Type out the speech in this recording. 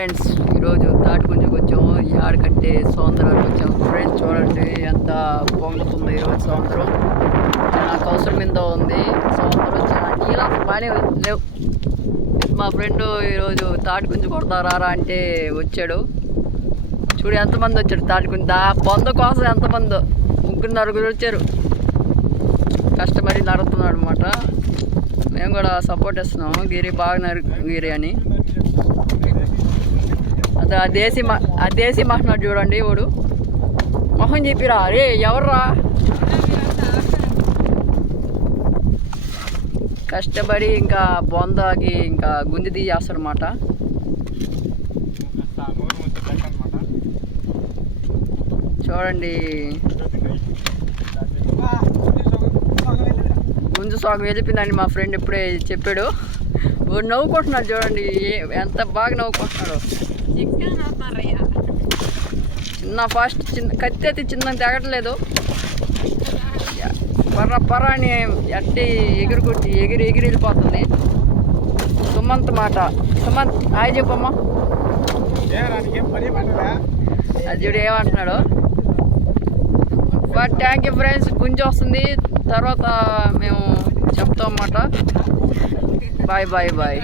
Friends ఈరోజు తాటిపుంజకు వచ్చాము. ఆడకంటే సౌందర్యానికి వచ్చాము. ఫ్రెండ్స్ చూడండి ఎంత పొంగుతుందో ఈరోజు సౌందర్యం. నాకు అవసరం మీద ఉంది సౌందర్యం. నీళ్ళు అసలు బాగానే లేవు. మా ఫ్రెండ్ ఈరోజు తాటిపుంజు కొడతారా అంటే వచ్చాడు. చూడు ఎంతమంది వచ్చాడు తాటిపుంజు బొంద కోసం. ఎంతమంది 3-4 వచ్చారు. కష్టపడి నడుతున్నాడు అనమాట. మేము కూడా సపోర్ట్ ఇస్తున్నాము. గిరి బాగా గిరి అని. అదే ఆ దేశీ మహనాడు చూడండి. వాడు మొహం చెప్పిరా రే ఎవర్రా. కష్టపడి ఇంకా బొందాకి ఇంకా గుంజి తీయేస్తాడు అనమాట. చూడండి గుంజు సాగు వెళ్ళిపోయిందండి. మా ఫ్రెండ్ ఇప్పుడే చెప్పాడు. వాడు నవ్వుకుంటున్నాడు చూడండి. ఎంత బాగా నవ్వుకుంటున్నాడు. చిన్న కత్తి అయితే చిన్న తెగట్లేదు. పర్ర అని ఎట్టి ఎగిరి వెళ్ళిపోతుంది. సుమంత్ మాట. సుమంత్ హాయ్ చెప్పమ్మా. అది చూడు ఏమంటున్నాడు. But thank you friends. గుంజి వస్తుంది తర్వాత మేము చెప్తాం అన్నమాట. బాయ్.